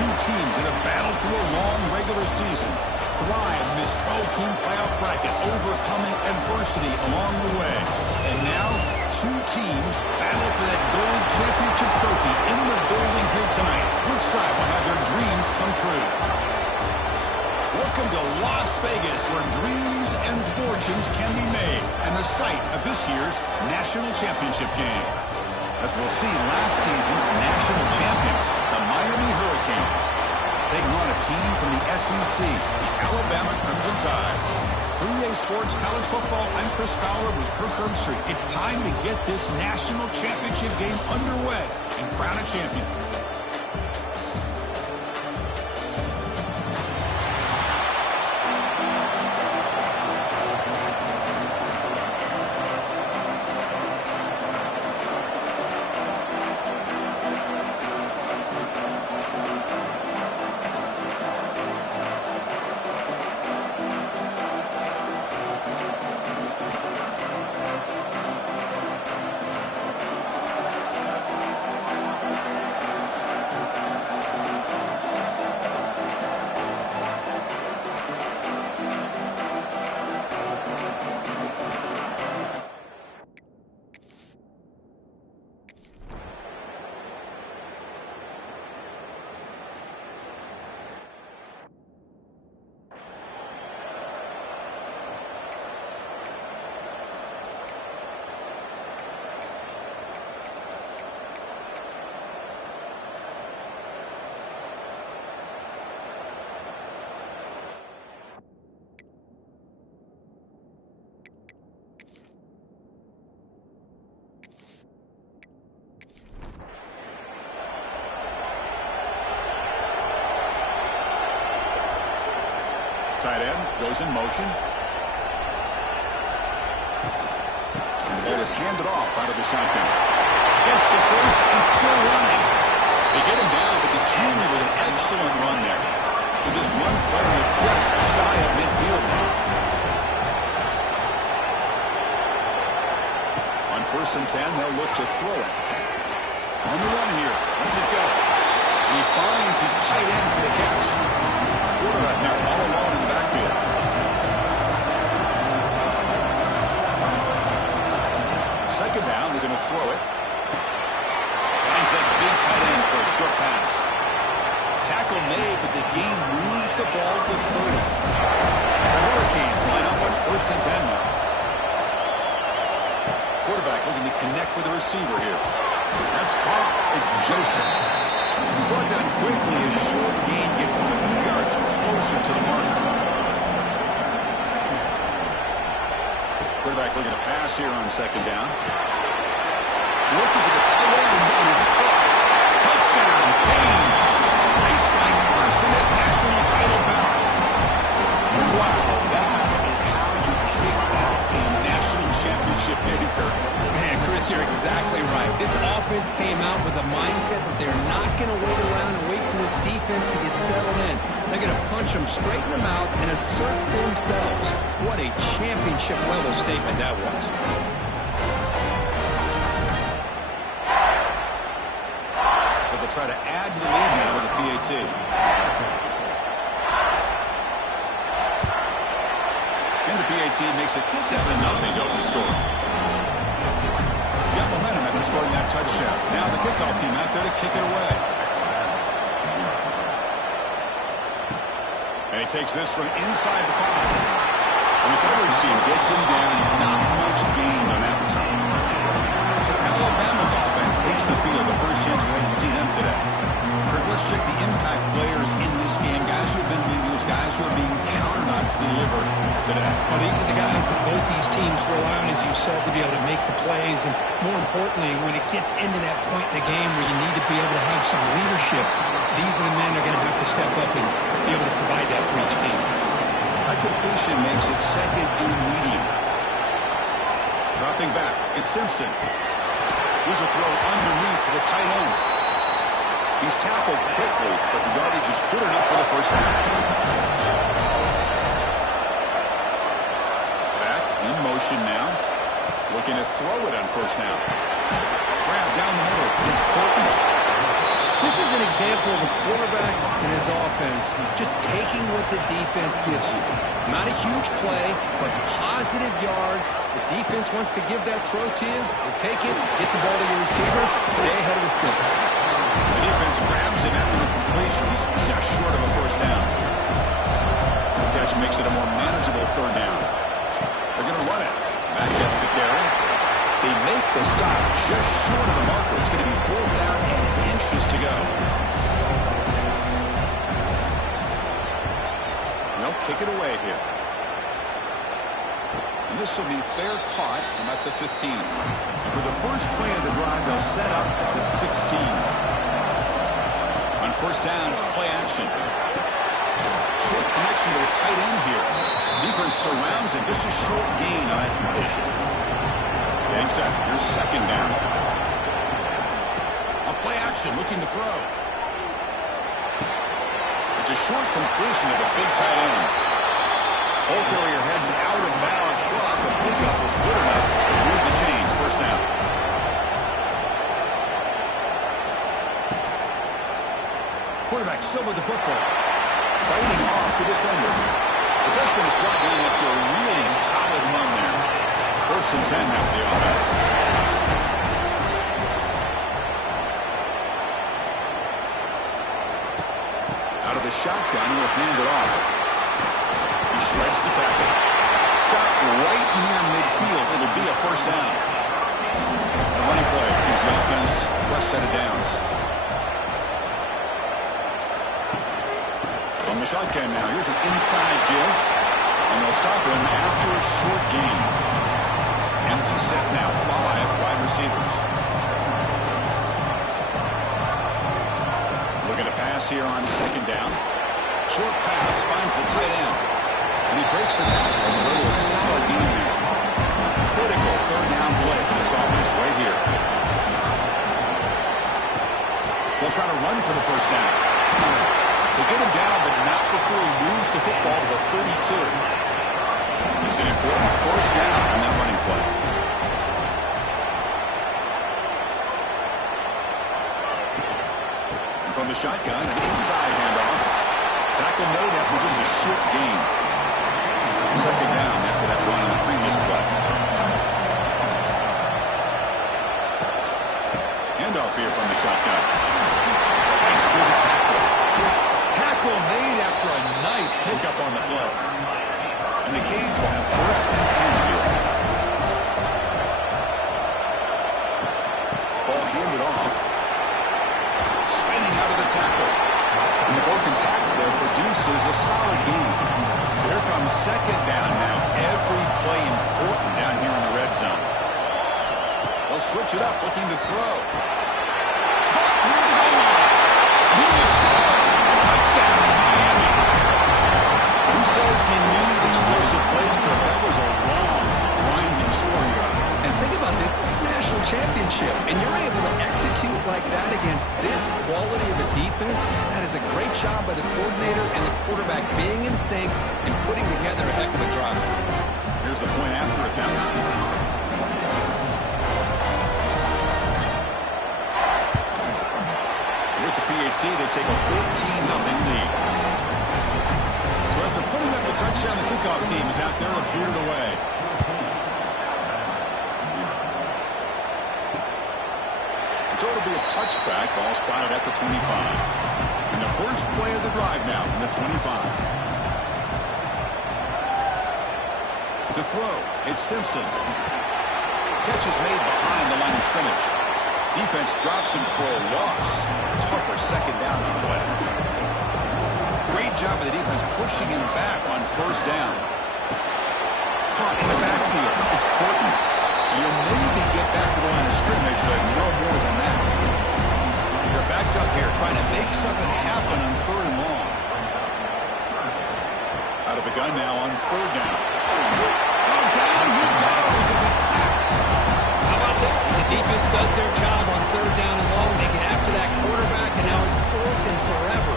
two teams that have battled through a long regular season, thrived in this 12-team playoff bracket, overcoming adversity along the way. And now, two teams battle for that gold championship trophy in the building here tonight. Which side will have their dreams come true? Welcome to Las Vegas, where dreams and fortunes can be made, and the site of this year's national championship game. As we'll see, last season's national champions, the Miami Hurricanes, taking on a team from the SEC, the Alabama Crimson Tide. For EA Sports College Football, I'm Chris Fowler with Kirk Herbstreit. It's time to get this national championship game underway and crown a champion. Tight end goes in motion. And the ball is handed off out of the shotgun. Gets the first and still running. They get him down, but the junior with an excellent run there. So just one player just shy of midfield now. On 1st and 10, they'll look to throw it. On the run here. Let's it go. And he finds his tight end for the catch. Quarterback now all alone in the backfield. Second down, we're going to throw it. Finds that big tight end for a short pass. Tackle made, but the gain moves the ball to 30. The Hurricanes line up on 1st and 10 now. Quarterback looking to connect with the receiver here. That's caught. It's Joseph. He's brought down quickly as short gain gets them a few yards closer to the mark. Quarterback looking to pass here on 2nd down. Looking for the tight end, and it's caught. Touchdown, Canes. Race line first in this national title bout. Wow, that is how you kick off a national championship game, Kirk. Man, Chris, you're exactly right. This offense came out with a mindset that they're not going to wait around and wait for this defense to get settled in. They're going to punch them straight in the mouth and assert themselves. What a championship-level statement that was. So they'll try to add to the lead now with a PAT. And the PAT makes it 7-0 over the score. Got momentum after scoring that touchdown. Now the kickoff team out there to kick it away. And he takes this from inside the 5. And the coverage team gets him down. Not much gain on that return. So Alabama's offense takes the field. The first chance we had to see them today. Kirk, let's check the impact players in this game. Guys who have been leaders, guys who are being counted on to deliver today. Well, these are the guys that both these teams rely on, as you said, to be able to make the plays. And more importantly, when it gets into that point in the game where you need to be able to have some leadership, these are the men that are going to have to step up and be able to provide that for each team. A completion makes it 2nd and medium. Dropping back, it's Simpson. Here's a throw underneath to the tight end. He's tackled quickly, but the yardage is good enough for the first down. Back in motion now. Looking to throw it on 1st down. Grab down the middle. It's Portman. This is an example of a quarterback and his offense just taking what the defense gives you. Not a huge play, but positive yards. The defense wants to give that throw to you. You take it, get the ball to your receiver, stay ahead of the sticks. The defense grabs him after the completion. He's just short of a first down. The catch makes it a more manageable third down. They're going to run it. Mack gets the carry. They make the stop just short of the marker. It's going to be 4th down and inches to go. They'll kick it away here. And this will be fair caught at the 15. And for the first play of the drive, they'll set up at the 16. On first down, it's play action. Short connection to the tight end here. Defense surrounds him. Just a short gain on that completion. Getting set. Here's second down. A play action, looking to throw. It's a short completion to the big tight end. Ball carrier heads out of bounds, but the pickup was good enough to move the chains. First down. Quarterback still with the football. Fighting off the defender. The freshman is brought down after a really solid run there. 1st and 10 now for the offense. Out of the shotgun, he'll hand it off. He shreds the tackle. Stop right near midfield. It'll be a first down. A running play gives the offense a fresh set of downs. From the shotgun now, here's an inside give. And they'll stop him after a short gain. Empty set now, 5 wide receivers. Looking to pass here on second down. Short pass finds the tight end. And he breaks the tackle. And a little solid gain there. Critical third down play for this offense right here. They'll try to run for the first down. They get him down, but not before he moves the football to the 32. It's an important first down on that running play. And from the shotgun, an inside handoff. Tackle made after just a short gain. Second down after that run on the previous play. Handoff here from the shotgun. Thanks for the tackle. Tackle made after a nice pickup on the play. And the Canes will have 1st and 10 here. Ball handed off. Spinning out of the tackle. And the broken tackle there produces a solid gain. So here comes second down now. Every play important down here in the red zone. They'll switch it up, looking to throw. Caught near the goal line. Will score. Touchdown, Miami. Who says he needed explosive plays? Because that was a long, grinding scoring drive. And think about this. This is a national championship. And you're able to execute like that against this quality of a defense. Man, that is a great job by the coordinator and the quarterback being in sync and putting together a heck of a drive. Here's the point after attempt. With the PAT, they take a 14-0 lead. So after putting up a touchdown, the kickoff team is out there and booted away. So it'll be a touchback, ball spotted at the 25. And the first play of the drive now from the 25. To throw, it's Simpson. Catch is made behind the line of scrimmage. Defense drops him for a loss. Tougher second down on the way. Great job of the defense pushing him back on first down. Caught in the backfield. It's Portman. You'll maybe get back to the line of scrimmage, but no more than that. They're backed up here trying to make something happen on 3rd and long. Out of the gun now on 3rd down. Oh, down he goes. It's a sack. How about that? The defense does their job on 3rd down and long. They get after that quarterback, and now it's 4th and forever.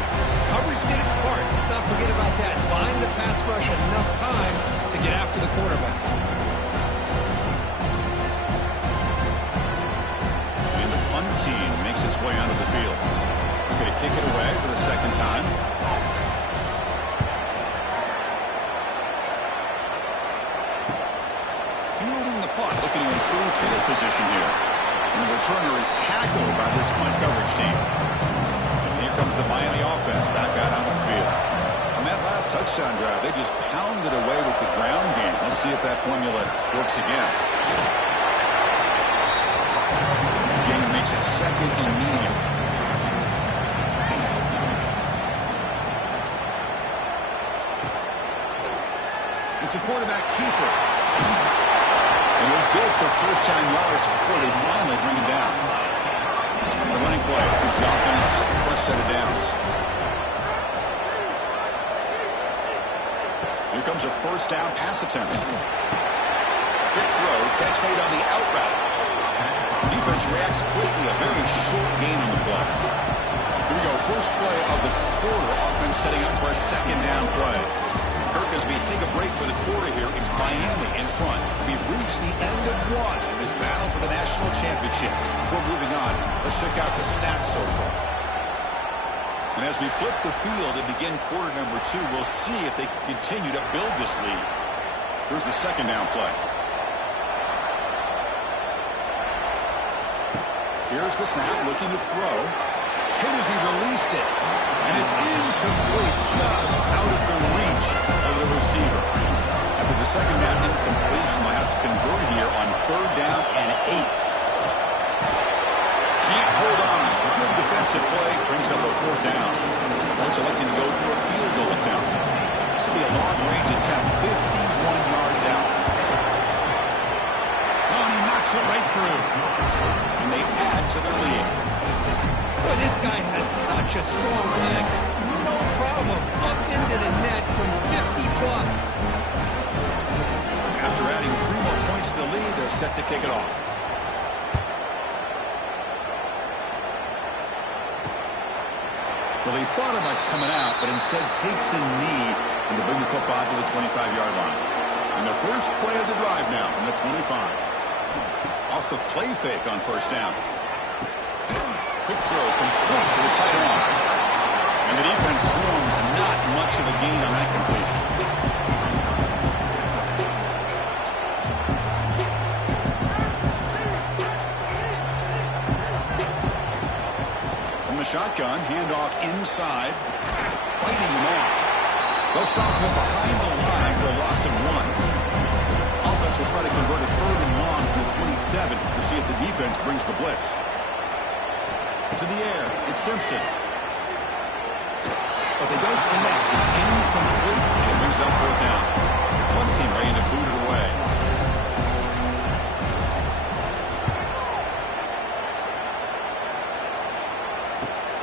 Coverage did its part. Let's not forget about that. Buying the pass rush enough time to get after the quarterback. And the punt team makes its way onto the field. for the second time. Fielding the punt, looking to improve field position here. And the returner is tackled by this punt coverage team. And here comes the Miami offense back out on the field. On that last touchdown drive, they just pounded away with the ground game. Let's see if that formula works again. Game makes it second and medium. It's a quarterback keeper. And they'll go for first-time yards before they finally bring him down. The running play gives the offense a fresh set of downs. Here comes a first down pass attempt. Quick throw, catch made on the out route. Defense reacts quickly, a very short gain on the play. Here we go, first play of the quarter. Offense setting up for a second down play. Kirk, as we take a break for the quarter here, it's Miami in front. We've reached the end of one in this battle for the national championship. Before moving on, let's check out the stats so far. And as we flip the field and begin quarter number 2, we'll see if they can continue to build this lead. Here's the second down play. Here's the snap, looking to throw. Hit as he released it. And it's incomplete, just out of the reach of the receiver. After the second down incompletion, they'll have to convert here on third down and 8. Can't hold on. A good defensive play brings up a fourth down. Coach electing to go for a field goal attempt. This will be a long-range attempt, 51 yards out. Oh, and he knocks it right through. And they add to their lead. Boy, this guy has such a strong leg. No problem. Up into the net from 50+. After adding 3 more points to the lead, they're set to kick it off. Well, he thought about coming out, but instead takes a knee and to bring the football to the 25-yard line. And the first play of the drive now from the 25. Off the play fake on first down. Quick throw complete to the tight end. And the defense swarms, not much of a gain on that completion. From the shotgun, handoff inside. Fighting him off. They'll stop him behind the line for a loss of 1. Offense will try to convert a third and long from the 27 to see if the defense brings the blitz. To the air, it's Simpson. But they don't connect. It's incomplete, and it brings up fourth down. One team ready to boot it away.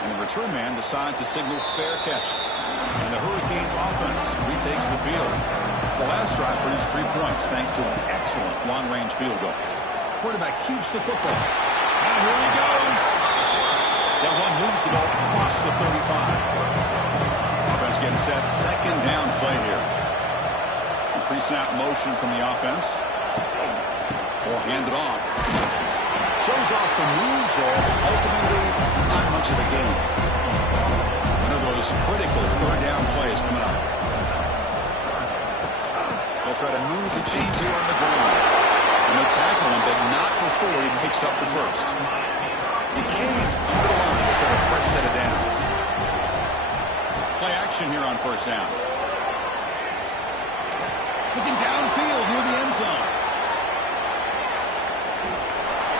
And the return man decides to signal fair catch. And the Hurricanes offense retakes the field. The last drive produced 3 points thanks to an excellent long-range field goal. Quarterback keeps the football. And here he goes. That one moves the ball across the 35. Offense getting set. Second down play here. Pre-snap motion from the offense. Ball handed off. Shows off the moves there, but ultimately not much of a gain. One of those critical third down plays coming up. They'll try to move the chains here on the ground. And they'll tackle him, but not before he picks up the first. The Canes come to the line to set a fresh set of downs. Play action here on first down. Looking downfield near the end zone.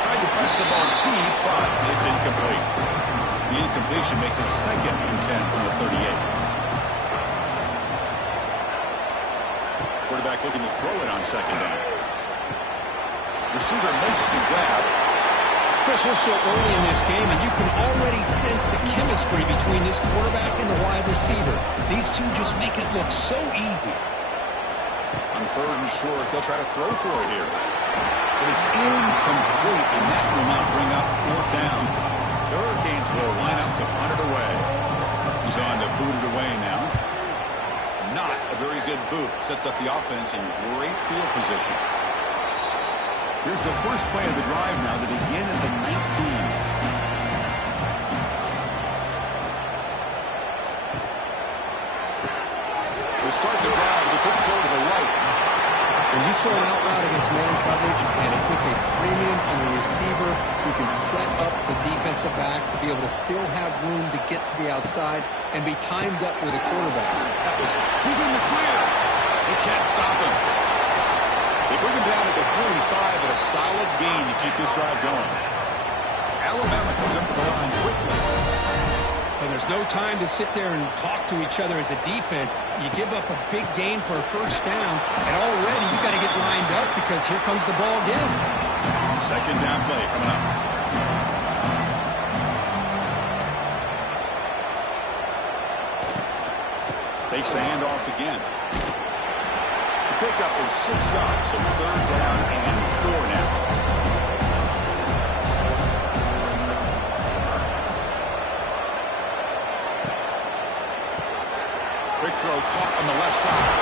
Tried to press the ball deep, but it's incomplete. The incompletion makes it second and 10 from the 38. Quarterback looking to throw it on second down. Receiver makes the grab. Chris, we're still early in this game, and you can already sense the chemistry between this quarterback and the wide receiver. These two just make it look so easy. On third and short, they'll try to throw for it here. But it's incomplete, and that will not bring up fourth down. The Hurricanes will line up to punt it away. He's on to boot it away now. Not a very good boot. Sets up the offense in great field position. Here's the first play of the drive now to begin at the 19. To start the drive with a quick throw to the right. When you throw an out route against man coverage, and it puts a premium on the receiver who can set up the defensive back to be able to still have room to get to the outside and be timed up with a quarterback. That was Who's in the clear? They can't stop him. They bring him down at the 45 at a solid gain to keep this drive going. Alabama comes up with the line quickly. And there's no time to sit there and talk to each other as a defense. You give up a big gain for a first down, and already you got to get lined up because here comes the ball again. Second down play coming up. Takes the handoff again. The pickup is 6 yards, so third down and 4 now. Quick throw caught on the left side.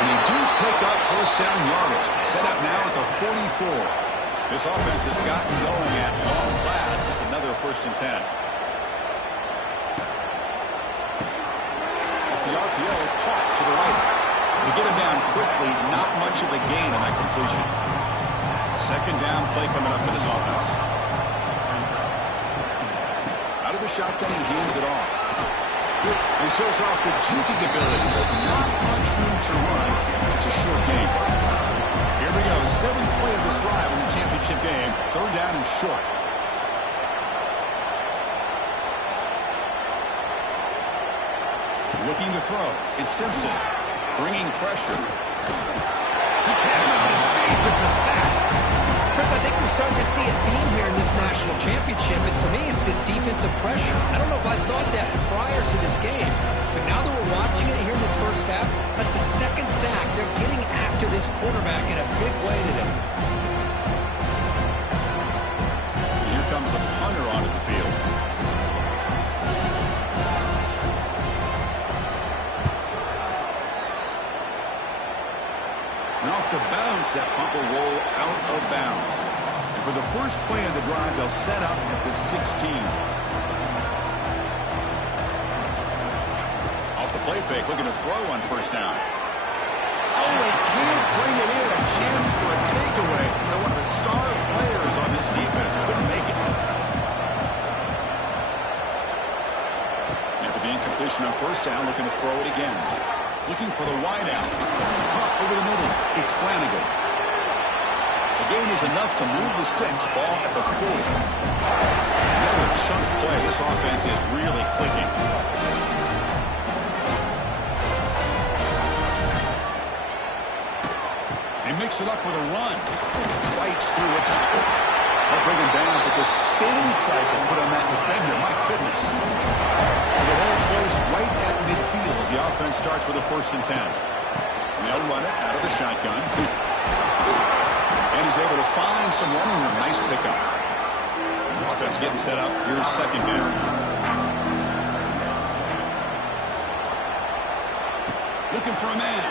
And they do pick up first down yardage. Set up now at the 44. This offense has gotten going at long last. It's another 1st and 10. Off the RPO, caught to the right. They get him down quickly. Not much of a gain on that completion. Second down play coming up for this offense. Out of the shotgun, he hands it off. He shows off the juking ability, but not much room to run. It's a short game. Here we go. 7th play of this drive in the championship game. Third down and short. Looking to throw. It's Simpson. Bringing pressure. He cannot escape. It's a sack. Chris, I think we're starting to see a theme here in this national championship, and to me, it's this defensive pressure. I don't know if I thought that prior to this game, but now that we're watching it here in this first half, that's the 2nd sack. They're getting after this quarterback in a big way today. And here comes the punter onto the field. And off the bounce, that punt will roll out of bounds. And for the first play of the drive, they'll set up at the 16. Off the play fake, looking to throw on first down. Oh, they can't bring it in. A chance for a takeaway. And one of the star players on this defense couldn't make it. After the incompletion on first down, looking to throw it again. Looking for the wideout. Pump over the middle. It's Flanagan. The game is enough to move the sticks. Ball at the 40. Another chunk play. This offense is really clicking. They mix it up with a run. Fights through a tackle. They'll bring him down, but the spin cycle put on that defender. My goodness. So the whole place right at midfield as the offense starts with a 1st and 10. And they'll run it out of the shotgun. And he's able to find some running room. Nice pickup. Offense getting set up. Here's second down. Looking for a man.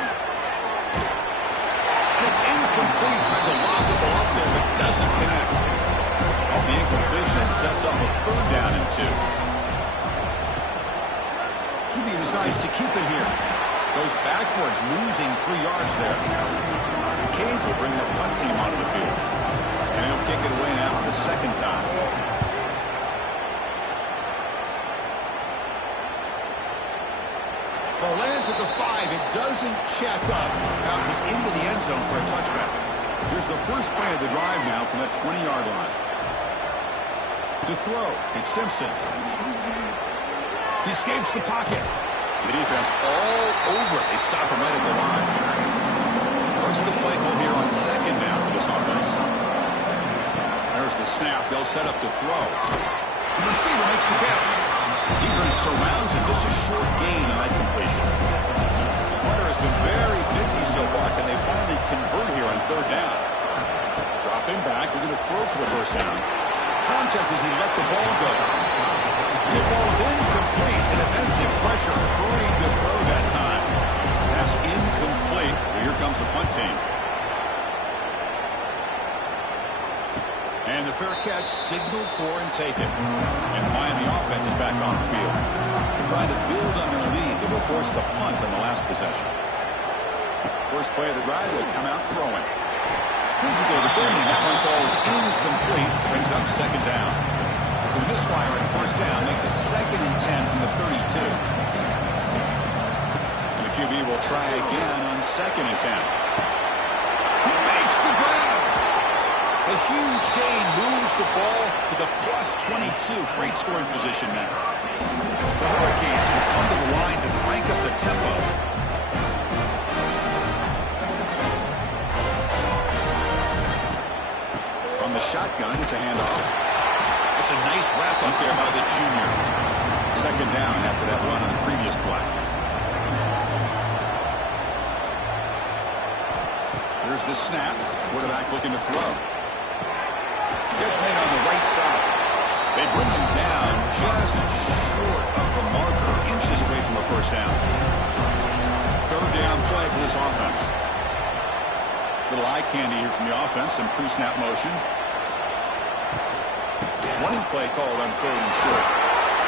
And it's incomplete. Tried to lob the ball up there, but doesn't connect. Off the incompletion, sets up a 3rd down and 2. He decides to keep it here. Goes backwards, losing 3 yards there. Canes will bring the punt team onto the field. And he'll kick it away now for the 2nd time. Ball lands at the 5. It doesn't check up. Bounces into the end zone for a touchback. Here's the first play of the drive now from the 20-yard line. To throw, it's Simpson. He escapes the pocket. The defense all over it. They stop him right at the line. What's the play call here on 2nd down for this offense? There's the snap. They'll set up to throw. The receiver makes the catch. Defense surrounds him. Just a short gain on that completion. Hunter has been very busy so far. Can they finally convert here on 3rd down? Drop him back. They're going to throw for the first down. Contact as he let the ball go. It falls incomplete. And defensive pressure hurrying to throw that time. Pass incomplete. Well, here comes the punt team. And the fair catch, signal for and take it. And the Miami offense is back on the field. Trying to build on their lead. They were forced to punt on the last possession. First play of the drive, they'll come out throwing. Physical defending. That one falls incomplete. Brings up second down. So the misfire at first down makes it 2nd and 10 from the 32. And the QB will try again on 2nd and 10. He makes the grab. A huge gain moves the ball to the +22. Great scoring position now. The Hurricanes will come to the line to crank up the tempo. From the shotgun, it's a handoff. It's a nice wrap up there by the junior. Second down after that run on the previous play. Here's the snap. Quarterback looking to throw. Catch made on the right side. They bring him down just short of the marker, inches away from a first down. Third down play for this offense. Little eye candy here from the offense and pre-snap motion. Running play called on 3rd and short.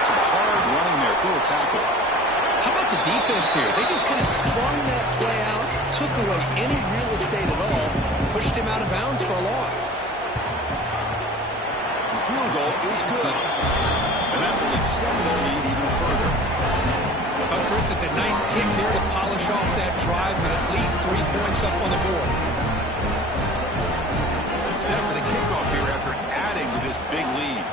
Some hard running there through a tackle. How about the defense here? They just kind of strung that play out, took away any real estate at all, pushed him out of bounds for a loss. The field goal is good. And that will extend their lead even further. But Chris, it's a nice kick here to polish off that drive with at least 3 points up on the board. Set for the kickoff here after adding to this big lead.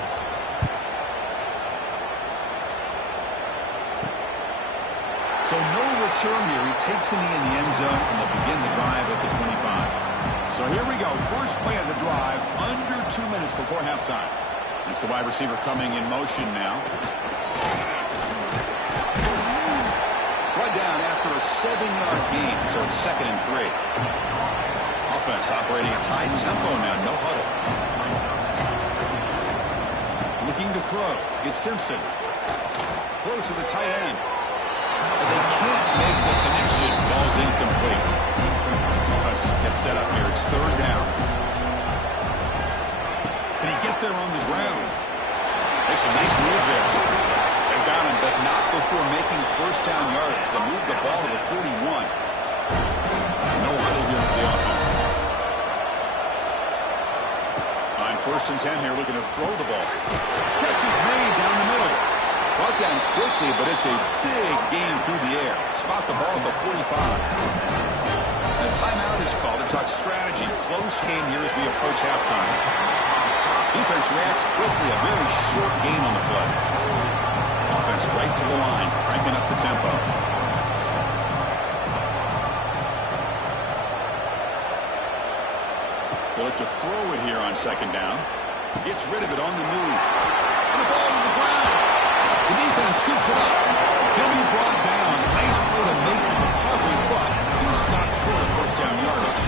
So no return here. He takes in the end zone and they'll begin the drive at the 25. So here we go. First play of the drive under 2 minutes before halftime. It's the wide receiver coming in motion now. Brought down after a 7-yard gain, so it's 2nd and 3. Offense operating at high tempo now, no huddle. Looking to throw. It's Simpson. Throws to the tight end. But they can't make the connection. Ball's incomplete. Offense gets set up here. It's 3rd down. Can he get there on the ground? Makes a nice move there. They've got him, but not before making first down yards. They move the ball to the 41. No huddle here for the offense. On 1st and 10 here, looking to throw the ball. Catch is made down the middle. Brought down quickly, but it's a big gain through the air. Spot the ball at the 45. A timeout is called to talk strategy. Close game here as we approach halftime. Defense reacts quickly. A very short gain on the play. Offense right to the line, cranking up the tempo. They look to throw it here on 2nd down. Gets rid of it on the move. And the ball to the ground. The defense scoops it up. He'll be brought down. Nice play to make the recovery, but he stopped short of first down yardage.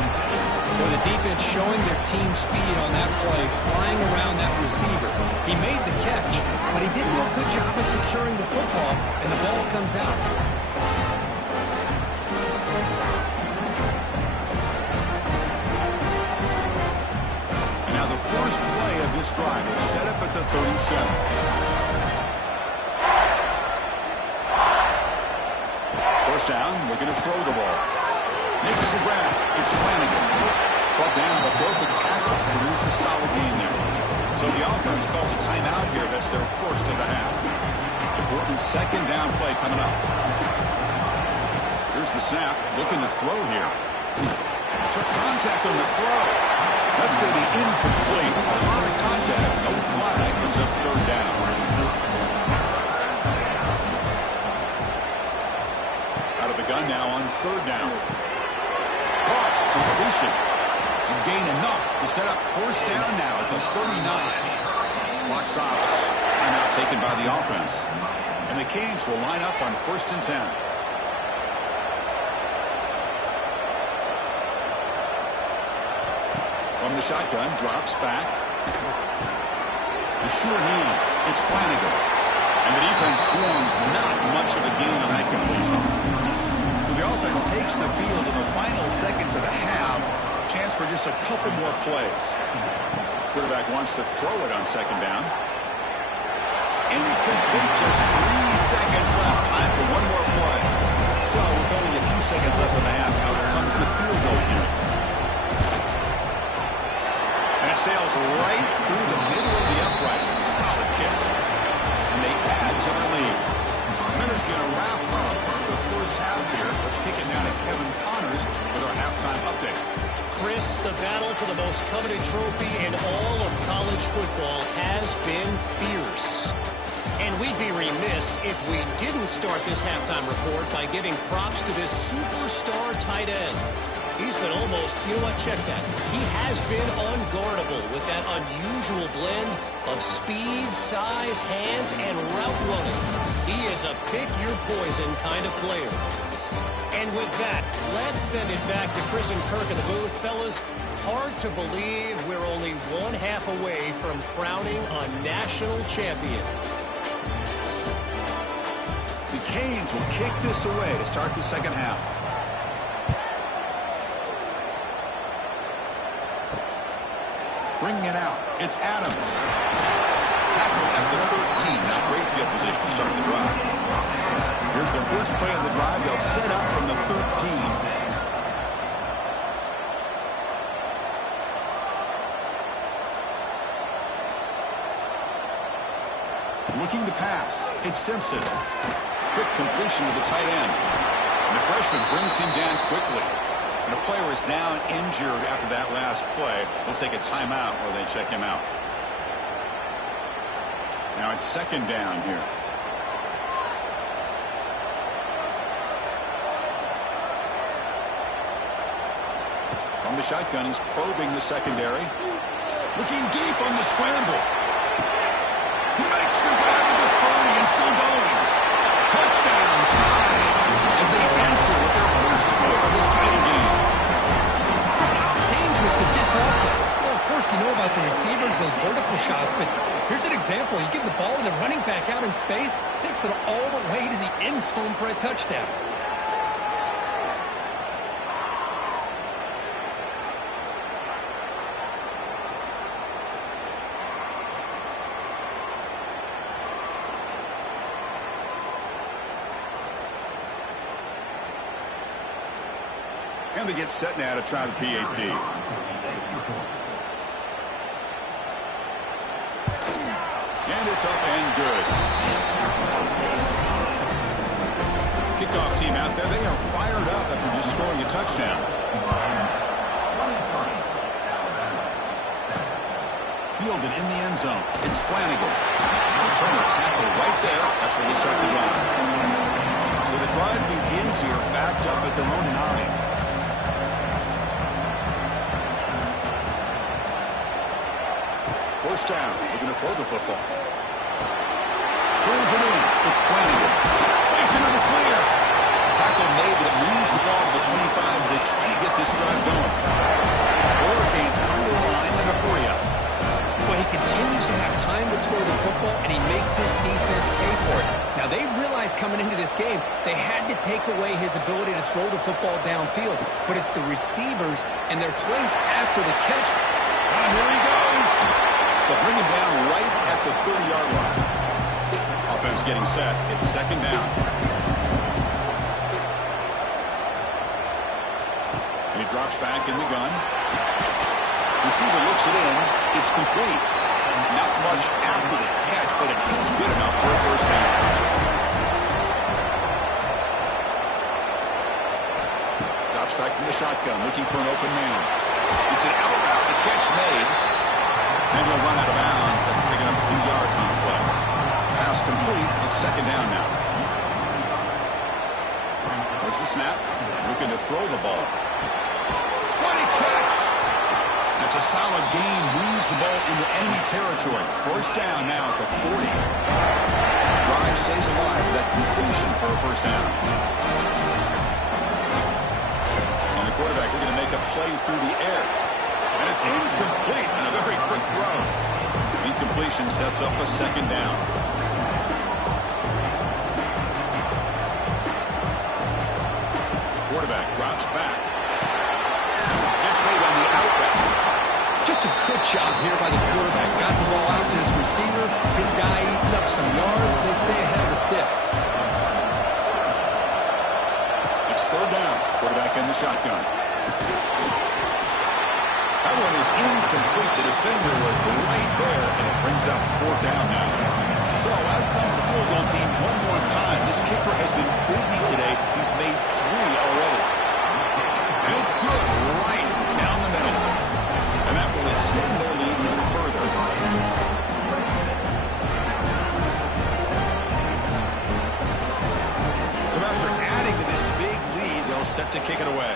Well, the defense showing their team speed on that play, flying around that receiver. He made the catch, but he didn't do a good job of securing the football, and the ball comes out. And now the first play of this drive is set up at the 37. First down, looking to throw the ball. Makes the grab. It's Flanagan. Brought down, but broken tackle. Produces a solid gain there. So the offense calls a timeout here. That's their first of the half. Important 2nd down play coming up. Here's the snap. Looking to throw here. Took contact on the throw. That's going to be incomplete. A lot of contact. No flag. Comes up 3rd down. Out of the gun now on 3rd down. Caught. Completion. And gain enough to set up 1st down now at the 39. Clock stops. Timeout taken by the offense. And the Canes will line up on 1st and 10. From the shotgun, drops back. To sure hands. It's Flanagan. And the defense swarms not much of a gain on that completion. So the offense takes the field in the final seconds of the half. Chance for just a couple more plays. Quarterback wants to throw it on 2nd down. Incomplete. Just 3 seconds left. Time for one more play. the battle for the most coveted trophy in all of college football has been fierce. And we'd be remiss if we didn't start this halftime report by giving props to this superstar tight end. He's been almost, you know what, check that. He has been unguardable with that unusual blend of speed, size, hands, and route running. He is a pick-your-poison kind of player. And with that, let's send it back to Chris and Kirk in the booth. Fellas, hard to believe we're only one half away from crowning a national champion. The Canes will kick this away to start the second half. Bringing it out, it's Adams. Tackle at the 13, not great field position to start the drive. Here's the first play of the drive. They'll set up from the 13. Looking to pass. It's Simpson. Quick completion to the tight end. And the freshman brings him down quickly. And the player is down injured after that last play. They'll take a timeout while they check him out. Now it's second down here. On the shotgun, he's probing the secondary. Looking deep on the scramble. He makes the grab at the 30 and still going. Touchdown, tie, as they answer with their first score of this title game. Chris, how dangerous is this offense? Well, of course, you know about the receivers, those vertical shots, but here's an example. You give the ball to the running back out in space, takes it all the way to the end zone for a touchdown. And they get set now to try the PAT. And it's up and good. Kickoff team out there. They are fired up after just scoring a touchdown. Fielded in the end zone. It's Flanagan. Return the tackle right there. That's where they start the drive. So the drive begins here backed up at their own 9. First down, looking to throw the football. Pulls it in. It's Flanagan. Breaks into the clear. Tackle made, but it moves the ball to the 25 as they try to get this drive going. Hurricanes come to the line in a hurry up. Well, he continues to have time to throw the football, and he makes his defense pay for it. Now, they realized coming into this game they had to take away his ability to throw the football downfield, but it's the receivers and their plays after the catch. And here he goes. They'll bring him down right at the 30-yard line. Offense getting set. It's second down. And he drops back in the gun. Receiver looks it in. It's complete. Not much after the catch, but it is good enough for a first down. Drops back from the shotgun, looking for an open man. It's an out route. The catch made. And he'll run out of bounds after picking up a few yards on the play. Pass complete. It's second down now. There's the snap. Looking to throw the ball. What a catch! That's a solid gain. Moves the ball into enemy territory. First down now at the 40. Drive stays alive with that completion for a first down. And the quarterback looking to make a play through the air. And it's incomplete and a very quick throw. Incompletion sets up a second down. Quarterback drops back. Catch made on the out route. Just a good job here by the quarterback. Got the ball out to his receiver. His guy eats up some yards. They stay ahead of the sticks. It's third down. Quarterback in the shotgun. That one is incomplete. The defender was right there, and it brings up fourth down now. So out comes the field goal team one more time. This kicker has been busy today. He's made 3 already. And it's good right down the middle. set to kick it away.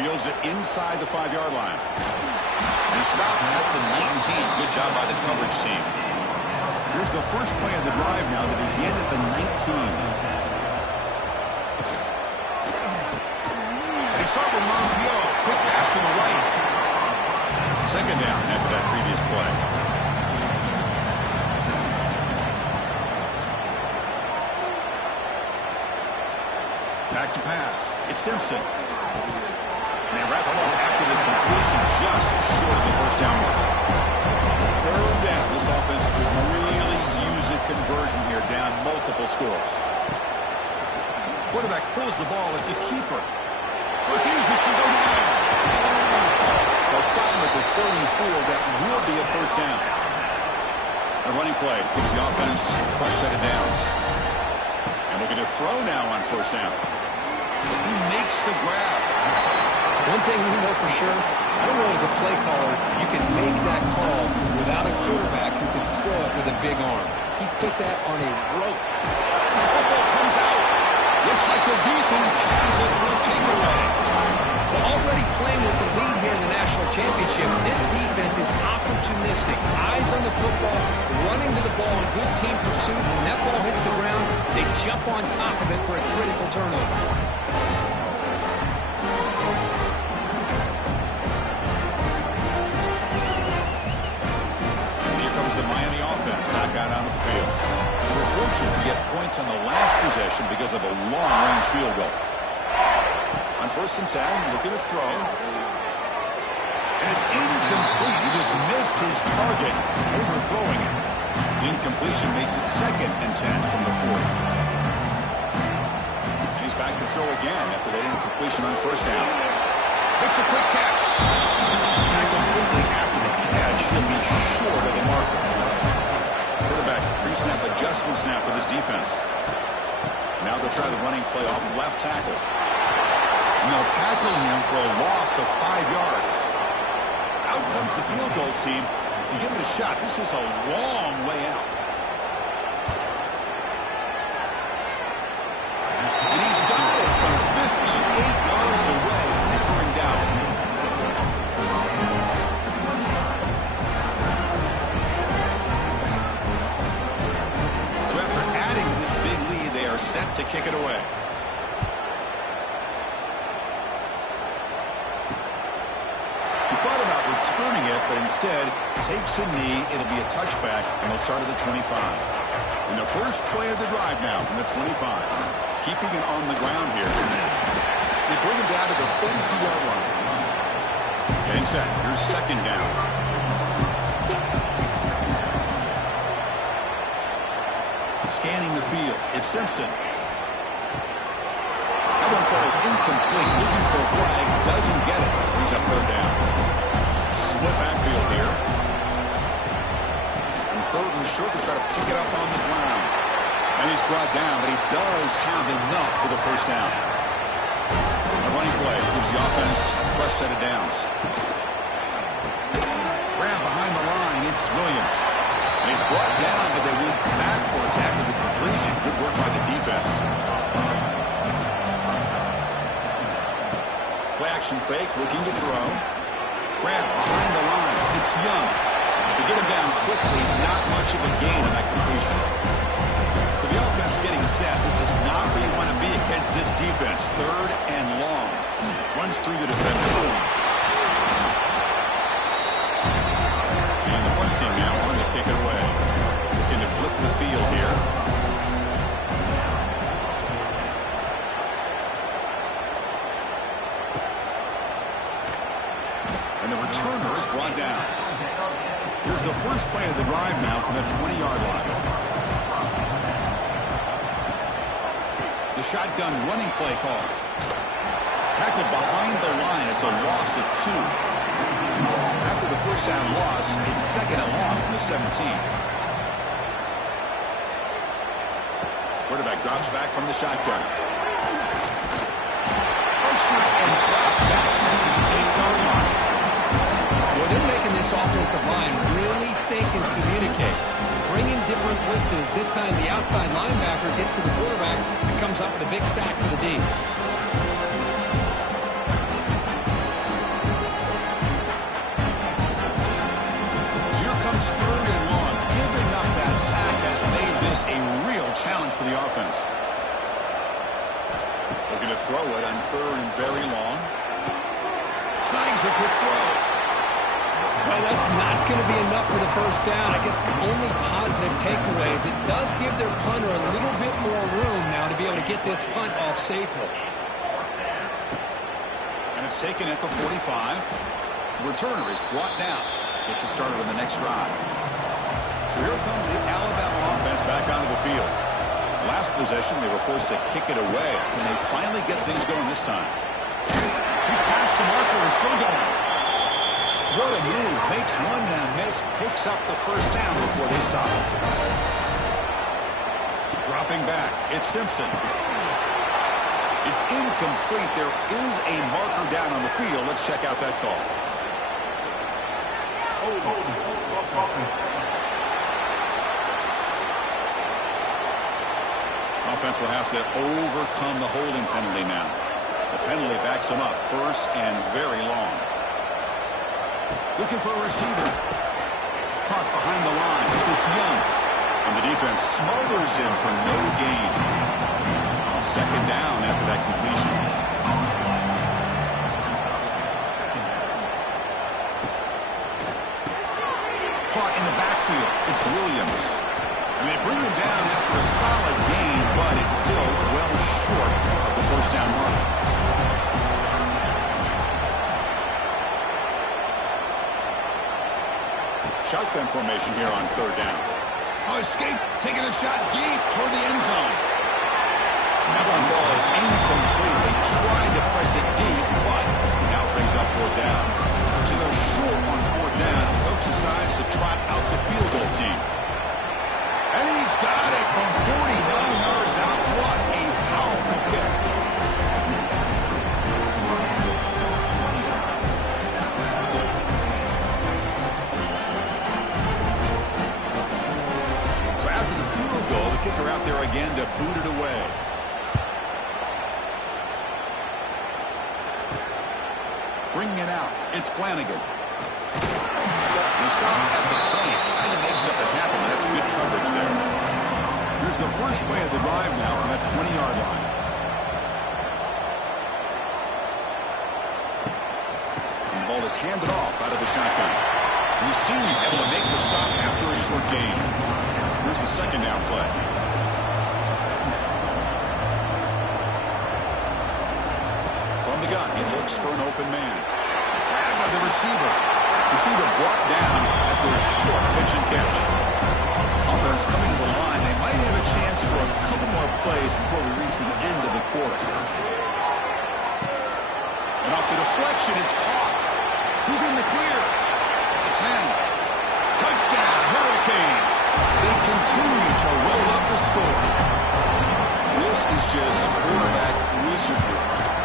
Fields it inside the 5-yard line. And he stopped at the 19. Good job by the coverage team. Here's the first play of the drive now to begin at the 19. And he started with Monpio. Quick pass to the right. Second down after that previous play. Back to pass. It's Simpson. And they wrap him up after the completion just short of the first down mark. Third down. This offense could really use a conversion here, down multiple scores. Quarterback pulls the ball. It's a keeper. Refuses to go down. They'll stop him at the 34. That will be a first down. A running play gives the offense a fresh set of downs. And looking to throw now on first down. He makes the grab. One thing we know for sure, I don't know as a play caller, you can make that call without a quarterback who can throw it with a big arm. He put that on a rope. The football comes out. Looks like the defense has it for a takeaway. But already playing with the lead here in the national championship, this defense is opportunistic. Eyes on the football, running to the ball in good team pursuit. When that ball hits the ground, they jump on top of it for a critical turnover. The Miami offense back out onto the field. They were fortunate to get points on the last possession because of a long-range field goal. On 1st and 10, looking to throw. And it's incomplete. He just missed his target, overthrowing it. Incompletion makes it 2nd and 10 from the 40. And he's back to throw again after that incompletion on 1st down. Makes a quick catch. Tackled quickly after the catch. He'll be short of the marker. Quarterback pre-snap adjustments now for this defense. Now they'll try the running play off left tackle. And they'll tackle him for a loss of 5 yards. Out comes the field goal team to give it a shot. This is a long way out. And he's got it from 58 yards away. Never in doubt. So after adding to this big lead, they are set to kick it away. He thought about returning it, but instead takes a knee. It'll be a touchback, and they'll start at the 25. And the first play of the drive now from the 25. Keeping it on the ground here. They bring him down to the 32-yard line. Getting set. Here's 2nd down. Scanning the field. It's Simpson. That one falls incomplete. Looking for a flag. Doesn't get it. Brings up 3rd down. Split backfield here. And 3rd and short to try to pick it up on the ground. And he's brought down, but he does have enough for the first down. A running play gives the offense a fresh set of downs. Grab behind the line. It's Williams. And he's brought down, but they went backwards after the completion. Good work by the defense. Play action fake, looking to throw. Grab behind the line. It's Young. To get him down quickly, not much of a gain on that completion. So the offense getting set. This is not where you want to be against this defense. 3rd and long. Runs through the defender. And the punt team now wanting to kick it away. Looking to flip the field here. And the returner is brought down. Here's the first play of the drive now from the 20-yard line. The shotgun running play call. Tackled behind the line. It's a loss of 2. After the first down loss, it's 2nd and long from the 17. Quarterback drops back from the shotgun. Pressure and drop back at the 8-yard line. Well, they're making this offensive line really think and communicate. bringing different blitzes. This time the outside linebacker gets to the quarterback and comes up with a big sack for the D. So here comes 3rd and long. Giving up that sack has made this a real challenge for the offense. Looking to throw it on 3rd and very long. Snags a quick throw. Well, that's not going to be enough for the first down. I guess the only positive takeaway is it does give their punter a little bit more room now to be able to get this punt off safely. And it's taken at the 45. The returner is brought down. Gets it started on the next drive. So here comes the Alabama offense back onto the field. Last possession, they were forced to kick it away. Can they finally get things going this time? He's past the marker and still going. What a move. Makes one man miss. Picks up the first down before they stop. Dropping back. It's Simpson. It's incomplete. There is a marker down on the field. Let's check out that call. Offense will have to overcome the holding penalty now. The penalty backs him up 1st and very long. Looking for a receiver. Caught behind the line. It's Young. And the defense smothers him for no gain. 2nd down after that completion. Caught in the backfield. It's Williams. And they bring him down after a solid gain, but it's still well short of the first down mark. Shotgun formation here on 3rd down. Oh, escape, taking a shot deep toward the end zone. That one falls incomplete. They tried to press it deep, but now it brings up 4th down. So they're short on 4th down. The coach decides to trot out the field goal team. And he's got it from 49 yards out. What a powerful kick. So after the field goal, the kicker out there again to boot it away. Bringing it out. It's Flanagan. They stop at the 20, trying to make something happen. That's good coverage there. Here's the first play of the drive now from that 20-yard line. And the ball is handed off out of the shotgun. You see him able to make the stop after a short gain. Here's the 2nd down play. From the gun, he looks for an open man. Grabbed by the receiver. Receiver brought down after a short pitch and catch. Offense coming to the line. They might have a chance for a couple more plays before we reach the end of the quarter. And off the deflection, it's caught. Who's in the clear? The 10. Touchdown, Hurricanes. They continue to roll up the score. This is just quarterback wizardry.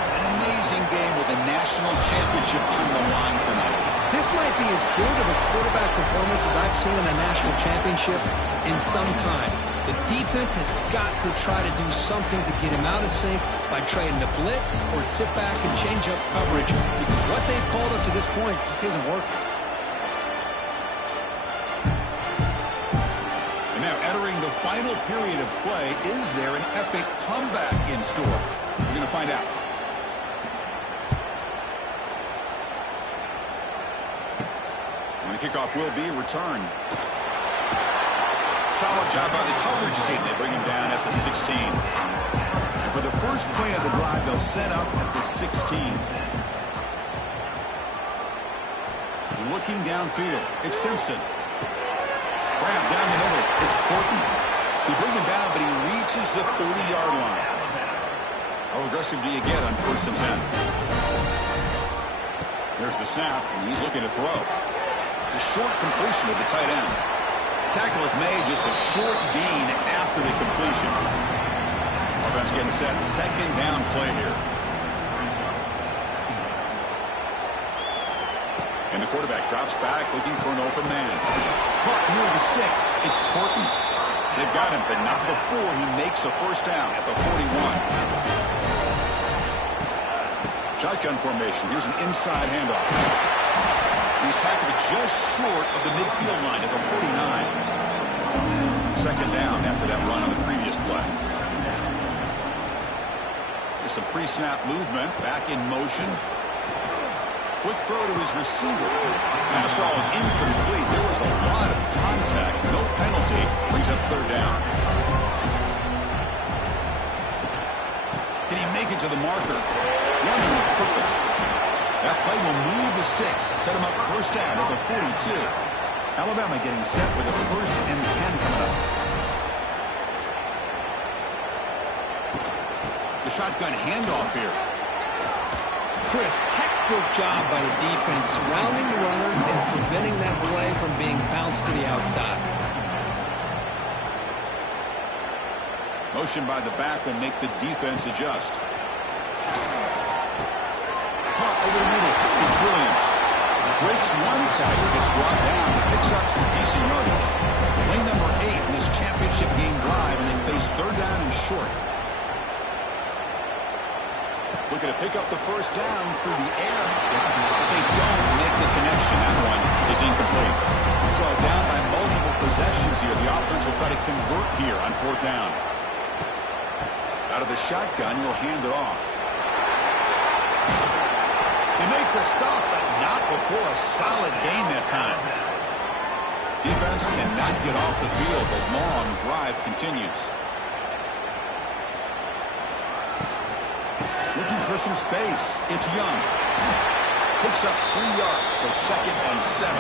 An amazing game with a national championship on the line tonight. This might be as good of a quarterback performance as I've seen in a national championship in some time. The defense has got to try to do something to get him out of sync by trading the blitz or sit back and change up coverage, because what they've called up to this point just isn't working. And now entering the final period of play, is there an epic comeback in store? We're going to find out. And the kickoff will be returned. Solid job by the coverage team. They bring him down at the 16. And for the first play of the drive, they'll set up at the 16. Looking downfield, it's Simpson. Grab down the middle, it's Porton. They bring him down, but he reaches the 30-yard line. How aggressive do you get on 1st and 10? There's the snap, and he's looking to throw. A short completion with the tight end. Tackle is made, just a short gain after the completion. Offense getting set. 2nd down play here. And the quarterback drops back looking for an open man. Caught near the sticks. It's Horton. They've got him, but not before he makes a first down at the 41. Shotgun formation. Here's an inside handoff. He's tackled just short of the midfield line at the 49. Second down after that run on the previous play. There's some pre-snap movement. Back in motion. Quick throw to his receiver. Pass ball is incomplete. There was a lot of contact. No penalty. Brings up third down. Can he make it to the marker? Running with purpose. That play will move the sticks. Set him up first down at the 42. Alabama getting set with a 1st and 10 coming up. The shotgun handoff here. Chris, textbook job by the defense surrounding the runner and preventing that play from being bounced to the outside. Motion by the back will make the defense adjust. Caught over the middle. It's Williams. Breaks one tackle, gets brought down, picks up some decent yardage. Play number 8 in this championship game drive, and they face third down and short. Looking to pick up the first down through the air. But they don't make the connection. That one is incomplete. So down by multiple possessions here. The offense will try to convert here on 4th down. Out of the shotgun, he'll hand it off. They make the stop, but not before a solid gain that time. Defense cannot get off the field. The long drive continues. Looking for some space. It's Young. Picks up 3 yards, so 2nd and 7.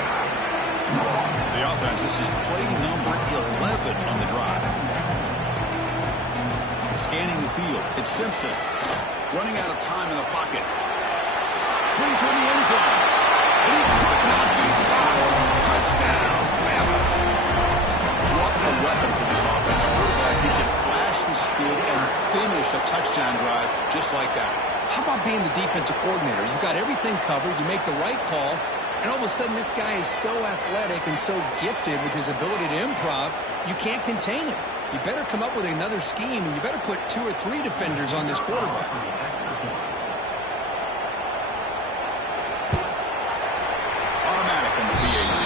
The offense, this is play number 11 on the drive. Scanning the field. It's Simpson. Running out of time in the pocket. Brings her in the end zone. And he could not be stopped. Touchdown, Bama. What a weapon for this offensive quarterback. He can flash the speed and finish a touchdown drive just like that. How about being the defensive coordinator? You've got everything covered. You make the right call. And all of a sudden, this guy is so athletic and so gifted with his ability to improv, you can't contain him. You better come up with another scheme, and you better put 2 or 3 defenders on this quarterback. Automatic on the PAT.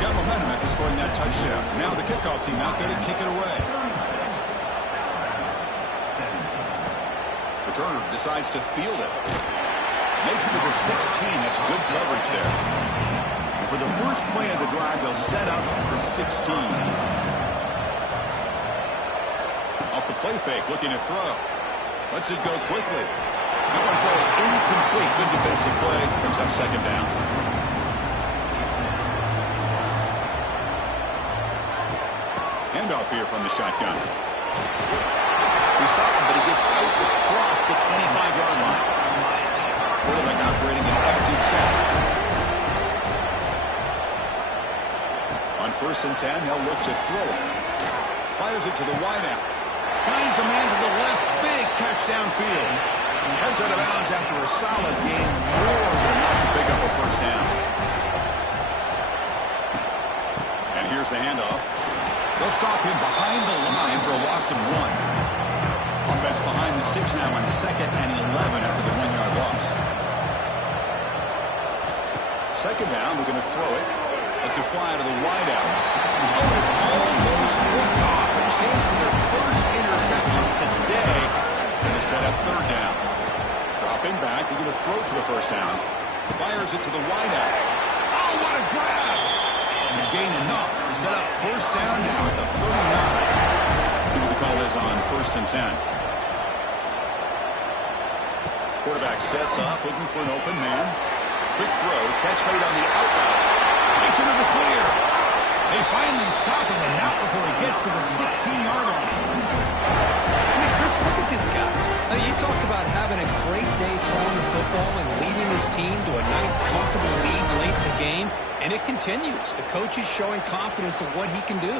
Got momentum after scoring that touchdown. Now the kickoff team out there to kick it away. Returner decides to field it. Makes it to the 16. That's good coverage there. And for the first play of the drive, they'll set up at the 16. Off the play fake, looking to throw. Lets it go quickly. That one falls incomplete. Good defensive play. Brings up 2nd down. Handoff here from the shotgun. He's stopped, but he gets out across the 25-yard line. Quarterback operating an empty set. On 1st and 10, they'll look to throw it. Fires it to the wideout. Finds a man to the left. Big catch downfield. Heads out of bounds after a solid game. More than enough to pick up a first down. And here's the handoff. They'll stop him behind the line for a loss of 1. Offense behind the 6 now on 2nd and 11 after the 1-yard loss. 2nd down, we're going to throw it. It's a fly to the wideout. Oh, it's almost picked off. A chance for their first interception today. Going to set up 3rd down. Dropping back, we're going to throw for the first down. Fires it to the wideout. Oh, what a grab! And gain enough to set up 1st down now at the 39. See what the call is on 1st and 10. Quarterback sets up, looking for an open man. Quick throw, catch made on the outside. Takes it to the clear. They finally stop him, and not before he gets to the 16-yard line. I mean, Chris, look at this guy. I mean, you talk about having a great day throwing the football and leading his team to a nice, comfortable lead late in the game, and it continues. The coach is showing confidence of what he can do.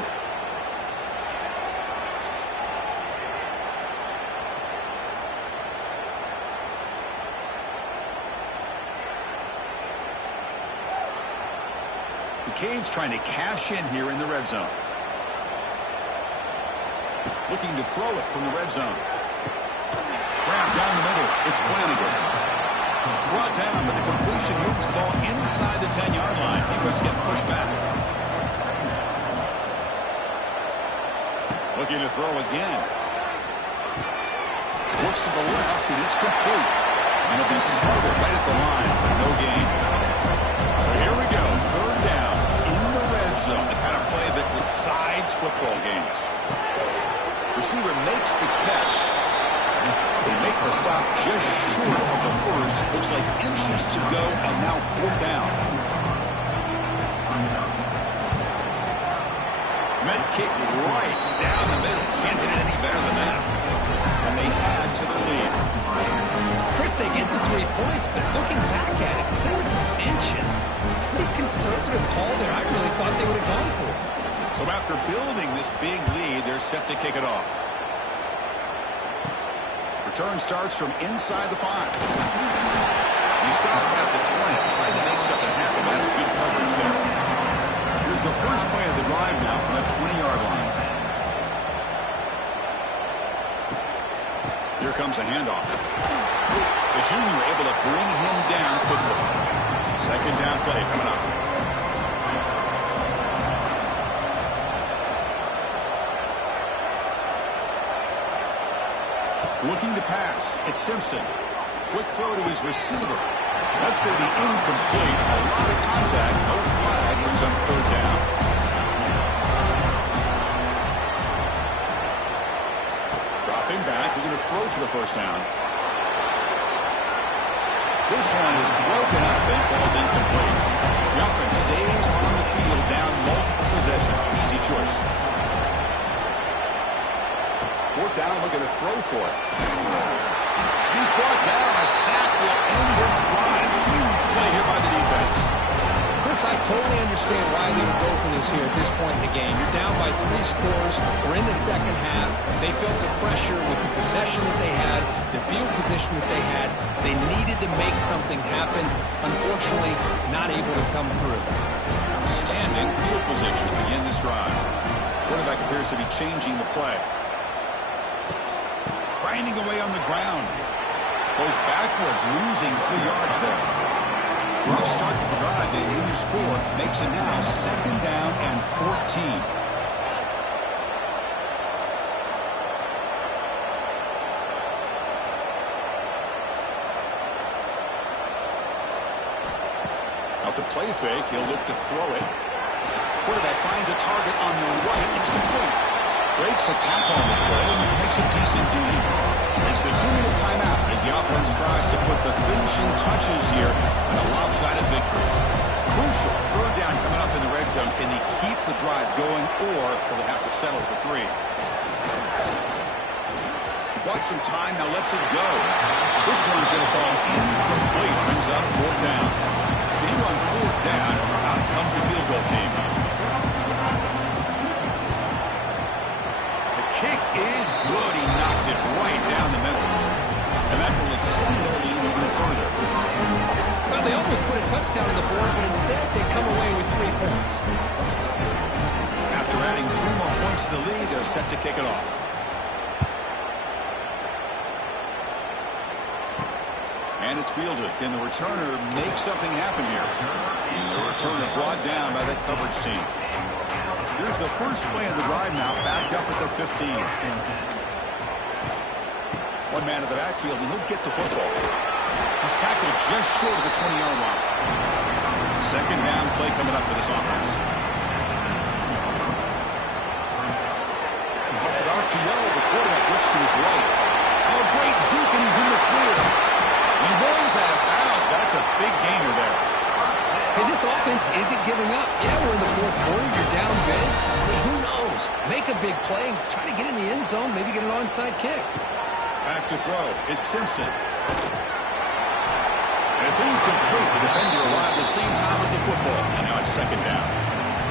Canes trying to cash in here in the red zone. Looking to throw it from the red zone. Grab down the middle. It's Flanagan. Brought down, but the completion moves the ball inside the 10-yard line. Defense getting pushed back. Looking to throw again. Looks to the left, and it's complete. And it'll be smothered right at the line for no gain. So here we go. Third down in the red zone. The kind of play that decides football games. Receiver makes the catch. They make the stop just short of the first. Looks like inches to go, and now fourth down. Met kick right down the middle. Can't hit it any better than that. And they add to their lead. Chris, they get the 3 points, but looking back at it, 4th inches. Pretty conservative call there. I really thought they would have gone for it. So after building this big lead, they're set to kick it off. Return starts from inside the 5. You stop at the 20, trying to make something happen. That's good coverage there. Here's the first play of the drive now from the 20-yard line. Here comes a handoff. The junior able to bring him down quickly. Second down play coming up. Looking to pass. It's Simpson. Quick throw to his receiver. That's going to be incomplete. A lot of contact. No flag. Brings up third down. Dropping back. They're going to throw for the first down. This one is broken up and falls incomplete. The offense stays on the field down multiple possessions. Easy choice. Fourth down, looking to throw for it. He's brought down. A sack will end this drive. Huge play here by the defense. Chris, I totally understand why they would go for this here at this point in the game. You're down by 3 scores. We're in the second half. They felt the pressure with the possession that they had, the field position that they had. They needed to make something happen. Unfortunately, not able to come through. Outstanding field position to begin this drive. Quarterback appears to be changing the play. Grinding away on the ground. Goes backwards, losing 3 yards there. Rough start to the drive. They lose 4. Makes it now second down and 14. Off the play fake, he'll look to throw it. Quarterback finds a target on the right. It's complete. Breaks a tackle on the play and makes a decent gain. It's the 2-minute timeout as the offense tries to put the finishing touches here in a lopsided victory. Crucial third down coming up in the red zone. Can they keep the drive going, or will they have to settle for 3? He bought some time, now lets it go. This one's going to fall incomplete. Brings up fourth down. So here on fourth down, out comes the field goal team. Kick is good. He knocked it right down the middle. And that will extend their lead even further. Well, they almost put a touchdown on the board, but instead they come away with 3 points. After adding 3 more points to the lead, they're set to kick it off. And it's fielded. Can the returner make something happen here? The returner brought down by that coverage team. Here's the first play of the drive now, backed up at the 15. One man at the backfield, and he'll get the football. He's tackled just short of the 20-yard line. Second down play coming up for this offense. Off the RPO, the quarterback looks to his right. Oh, great juke, and he's in the clear. He runs out of bounds. That's a big gainer there. Hey, this offense isn't giving up. Yeah, we're in the 4th quarter. You're down big. But who knows? Make a big play. Try to get in the end zone. Maybe get an onside kick. Back to throw. It's Simpson. And it's incomplete. The defender arrived the same time as the football. And now it's second down.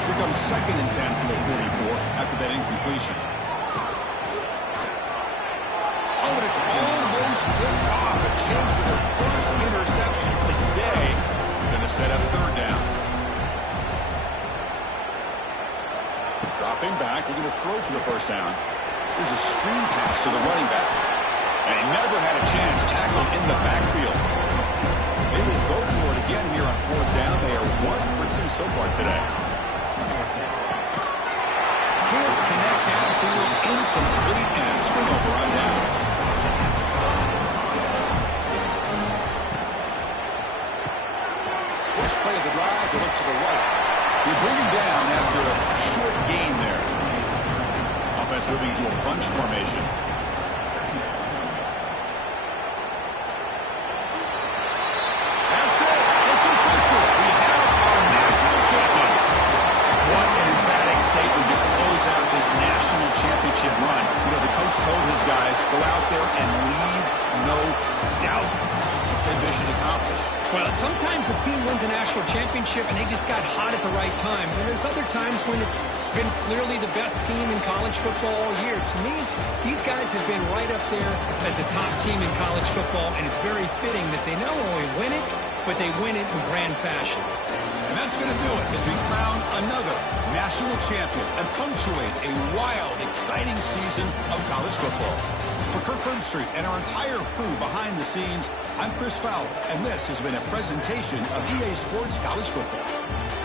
Here comes second and 10 from the 44 after that incompletion. Oh, and it's almost ripped off. A chance for their first interception today. Going to set up third down. Dropping back, looking to throw for the first down. Here's a screen pass to the running back. And he never had a chance, tackled in the backfield. They will go for it again here on fourth down. They are 1 for 2 so far today. Can't connect downfield, incomplete, and a turnover on downs. First play of the drive, they look to the right. They bring him down after a short gain there. Offense moving to a bunch formation. That's it. It's official. We have our national champions. What an emphatic statement to close out this national championship run. You know, the coach told his guys, go out there and leave no doubt. He said mission accomplished. Well, sometimes a team wins a national championship and they just got hot at the right time. And there's other times when it's been clearly the best team in college football all year. To me, these guys have been right up there as a top team in college football, and it's very fitting that they not only win it, but they win it in grand fashion. And that's going to do it as we crown another national champion and punctuate a wild, exciting season of college football. For Kirk Herbstreit and our entire crew behind the scenes, I'm Chris Fowler, and this has been a presentation of EA Sports College Football.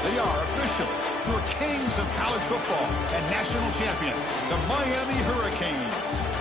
They are official, your kings of college football and national champions, the Miami Hurricanes.